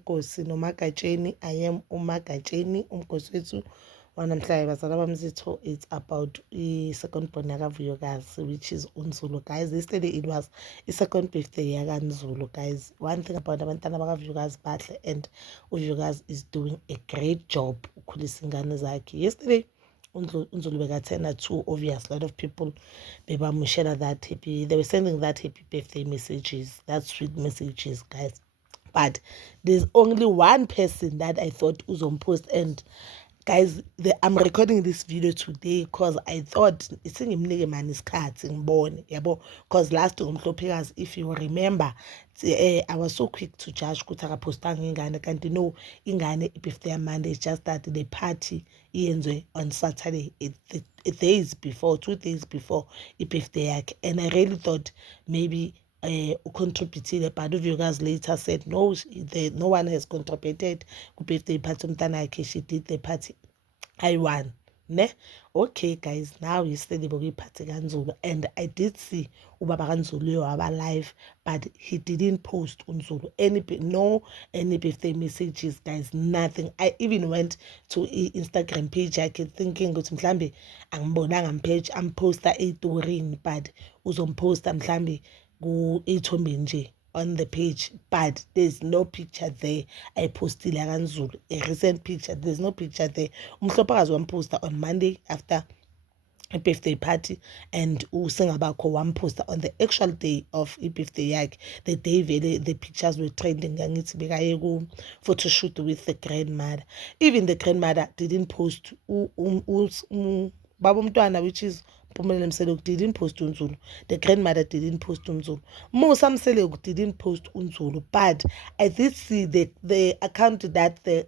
uMgosi noMagatsheni. I am uMagatsheni, uMgosi wethu wanamhlanje bazala bamzitho. It's about i-second born yakaVuyokazi, which is uNzulu, guys. Yesterday it was i-second birthday yakaNzulu, guys. One thing about abantwana bakaVuyokazi bahle, and uVuyokazi is doing a great job ukhulisa ingane zakhe. Yesterday uNzulu bekathena too, obvious. A lot of people bebamushela that happy, they were sending that happy birthday messages, that sweet messages, guys. But there's only one person that I thought was on post, and guys, I'm recording this video today because I thought it's in man iskhathi ngibone yabo, because last ngomhlophekazi, if you remember, I was so quick to judge ukuthi akapostanga ingane, kanti no, ingane ibirthday Monday. It's just that the party iyenzwe on Saturday, 2 days before ibirthday yakhe, and I really thought maybe contributed, but Vuyokazi later said no, no one has contributed ku birthday party umntana yakhe. She did the party. I won. Ne? Okay, guys, now yesterday we party kaNzulu, and I did see ubaba kaNzulu waba live, but he didn't post uNzulu any birthday messages, guys, nothing. I even went to Instagram page yakhe thinking ukuthi mhlambe angibonanga page amposta estorini, but uzomposta mhlambe ku-ithombe nje on the page, but there's no picture there. I posted kaNzulu a recent picture, there's no picture there. Umhlophakazi wamposta on Monday after a birthday party, and uSingabakho wamposta on the actual day of a birthday yakhe, the day the pictures were trending, ngithi bekaye ku photo shoot with the grandmother. Even the grandmother didn't post baba umntwana, which is Mpumelelo Mseleku, didn't post uNzulu. The grandmother didn't post uNzulu. Musa Mseleku didn't post uNzulu. But I did see the account that the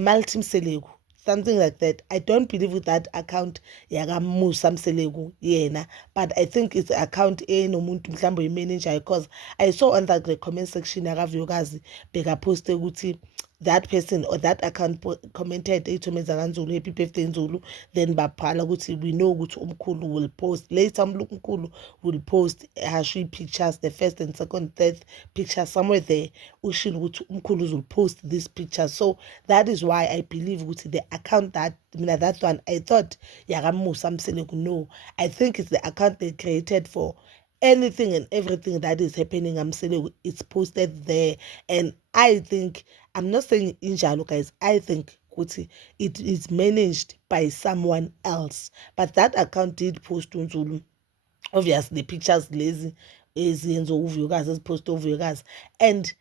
Multi Mseleku, something like that. I don't believe with that account yaga Musa Mseleku yena, but I think it's account nomuntu mhlambe manager, because I saw on the comment section yaga Vuyokazi beka post ukuthi that person or that account commented ithomeza kaNzulu, happy birthday Nzulu, then baphala ukuthi we know ukuthi umkhulu will post later, umkhulu will post hashy pictures, the first and second, third picture somewhere there, ushilo ukuthi umkhulu will post this picture. So that is why I believe ukuthi the account that one, I thought yaga Musa Mseleku. No, I think it's the account they created for anything and everything that is happening. I'm saying it's posted there, and I think, I'm not saying injalo, guys, I think it is managed by someone else, but that account did post uNzulu. Obviously the pictures lazy eziyenzo uVuyokazi ezipost uVuyokazi, and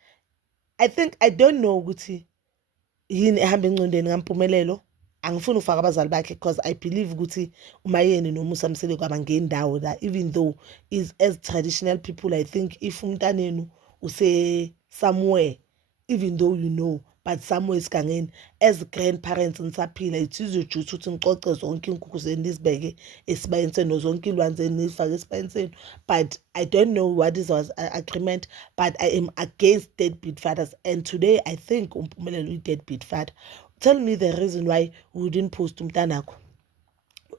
I think, I don't know ukuthi yini ehamba engcondweni kaMpumelelo. Angifuni ufaka abazali bakhe, because I believe ukuthi uMayeni noMusa Mseleku abangendawo that, even though is as traditional people, I think if umntanenu use somewhere, even though you know, but somewhere isigangeni, as grandparents nisaphila, it is your duty ukuthi nicoce zonke inkukhu zenu nizibeke esibayeni senu, zonke ilwane zenu nizifake esibayeni senu. But I don't know what is our agreement, but I am against deadbeat fathers, and today I think uMpumelelo is deadbeat father. Tell me the reason why we didn't post umntanakho.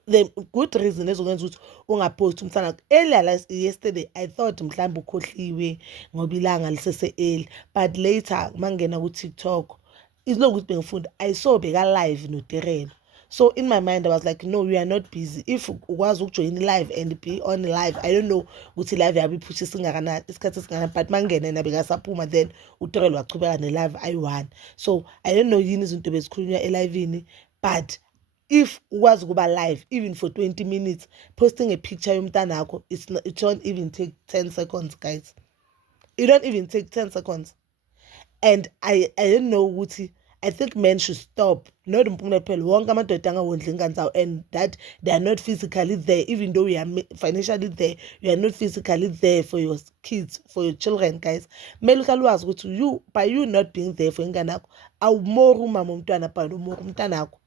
The good reason ezokwenza ukuthi ungapost umntanakho. Earlier yesterday I thought mhlawumbe ukhohliwe ngoba ilanga lisese early, but later mangena ku TikTok ilokuthi bengifunda, I saw beka live noTerelo. So in my mind I was like, no, we are not busy. If ukwazi ukujoin live and be on live, I don't know ukuthi live yabi push singakana isikhathi singana, but mangena na bekasaphuma, then uTerelo wachubeka ne live I1. So I don't know yini izinto bezikhulunywa elivini, but if ukwazi kuba live even for 20 minutes posting a picture yomntanakho, it don't even take 10 seconds, guys. It don't even take 10 seconds. And I don't know ukuthi, I think men should stop, not Mpumelelo, wonke amadoda angawondli ingane zawo, and that they are not physically there. Even though we are financially there, you are not physically there for your kids, for your children, guys. Melika lwazi ukuthi you, by you not being there for ingane yakho, awumori umama umntwana, but umori umntanakho.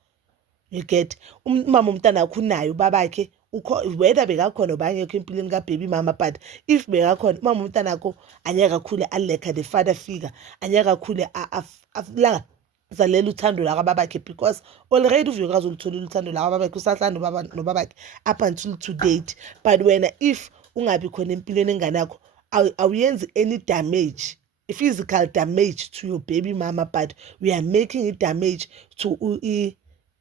You get, umama umntanakho unayo babakhe, whether bekakhona bangekho empilweni kaBaby mama, but if bekakhona umama umntanakho anyeke kakhulu aleka the father figure, anyeke kakhulu afla zalela uthando la kababakhe, because already uVuyokazi ulithola uthando la kababakhe, usahlala nobabakhe up until to date. But when if ungabi khona empilweni engane yakho, awuyenzi any damage physical damage to your baby mama, but we are making it damage to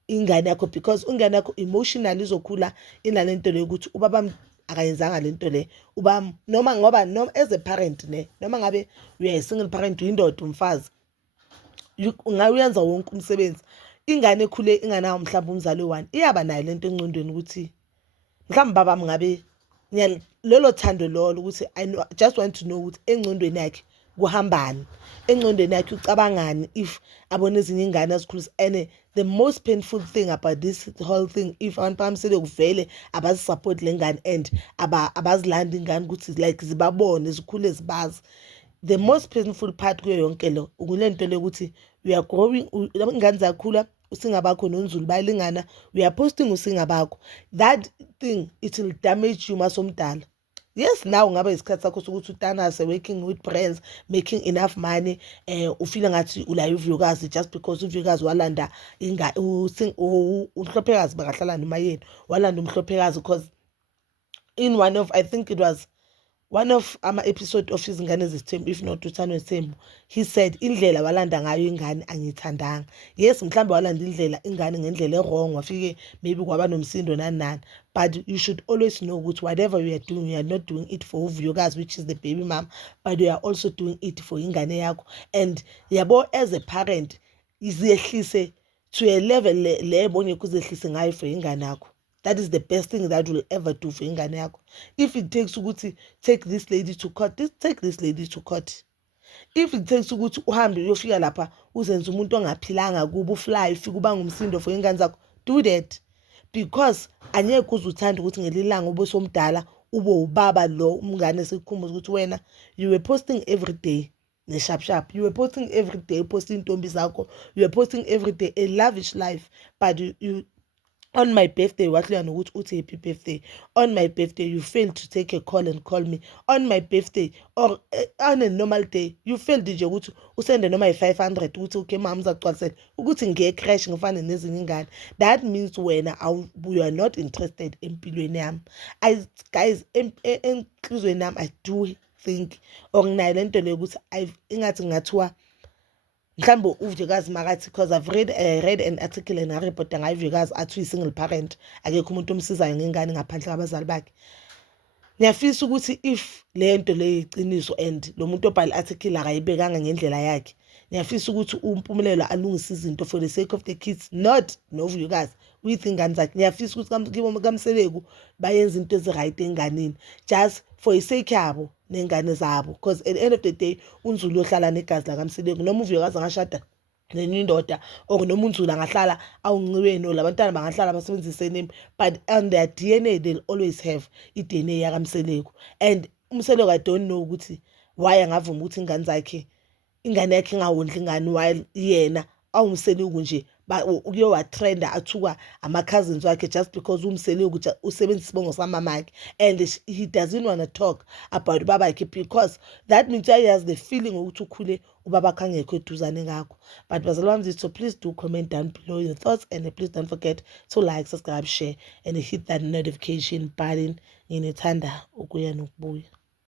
ingane yakho, because ingane yakho emotionally izokhula inalento le ukuthi ubaba akayenzanga lento le. Ubaba noma ngoba noma as a parent ne, noma ngabe you are a single parent, uyindoda umfazi, ungayenza wonke umsebenzi, ingane ekhule inganawo mhlawumbe umzali one iyaba nayo lento encondweni ukuthi mhlawumbe baba ngabe lolo thando lolo ukuthi I just want to know ukuthi engcondweni yakhe kuhambani, engcondweni yakhe ucabangani if abone ezinye ingane ezikhulisa. And the most painful thing about this whole thing, if abantu bamsele kuvele abazisupport lengane and abazilanda ingane ukuthi like zibabone zikhule zibazi, the most painful part kuyo yonke lo ukulento le ukuthi we are growing, ingane zakhula usingabakho nonzulu bayalingana, we are posting usingabakho. That thing, it will damage you masomdala. Yes, now ngaba isikhathi sakho sokuthi utanase working with brands, making enough money, ufila ngathi ula uVuyokazi just because uVuyokazi walanda uMhlophekazi bakahlala noma yena walanda uMhlophekazi, because in one of, I think it was one of ama-episode of Izingane Zesithembu, if not Uthandwe Sithembu, he said indlela walanda ngayo ingane angiyithandanga. Yes, mhlambe walanda indlela ingane ngendlela wrong, wafike maybe kwaba nomsindo nani, but you should always know ukuthi whatever you are doing, you are not doing it for uVuyokazi, which is the baby mom, but you are also doing it for ingane yakho. And yabo, as a parent, izehlise to a level le bonye kuzehlise ngayo for ingane yakho. That is the best thing that will ever do for ingane yakho. If it takes ukuthi take this lady to court, take this lady to court. If it takes ukuthi uhambe uyofika lapha uzenza umuntu ongaphilanga kuba ufly ufike uba ngumsindo for ingane zakho, do that. Because anyeke uzuthanda ukuthi ngelilanga ube somdala ube ubaba lo umngane sekukhumbuza ukuthi wena you were posting every day sharp, you were posting every day, posting intombi zakho, you were posting every day a lavish life, but you on my birthday, happy birthday. On my birthday, you failed to take a call and call me. On my birthday, or on a normal day, you failed DJ ukuthi usende noma 500 ukuthi okay mama uzaqwalisela ukuthi ngecrash ngifane nezinye ingane. That means wena you are not interested empilweni yami. Guys, enhlizweni yami I do think or nginayo lento le ukuthi ingathi ngathiwa mhlambe uVuyokazi makathi, because I've read an article and report ngayo uVuyokazi athi uyi-single parent, akekho umuntu omsizayo ngengane ngaphandle kwabazali bakhe. Ngiyafisa ukuthi if lento le iqiniso and lo muntu obhala article akayibekanga ngendlela yakhe, ngiyafisa ukuthi uMpumelelo alungise izinto for the sake of the kids, not noVuyokazi with ingane zakhe. Ngiyafisa ukuthi kibo kaMseleku bayenza into eziright enganeni just for the sake yabo nengane zabo, because at the end of the day unzulu ohlala negazi la kaMseleku noma uVuyokazi angashada nenye indoda or noma unzulu angahlala awunciweni or labantwana bangahlala basebenzise name, but on their DNA they'll always have i-DNA yakaMseleku. And uMseleku I don't know ukuthi why angavuma ukuthi ingane yakhe ingawondli ingane while yena awumseleku nje uke watrenda athuka ama-cousins wakhe just because umseleku usebenzisa isibongo samamakhe, and he doesn't want to talk about ubabakhe because that means he has the feeling ukuthi ukhule ubabakhe angekho eduzane ngakho. But bazali bami, so please do comment down below your thoughts, and please don't forget to like, subscribe, share and hit that notification button. Nginethanda ukuya nokubuya.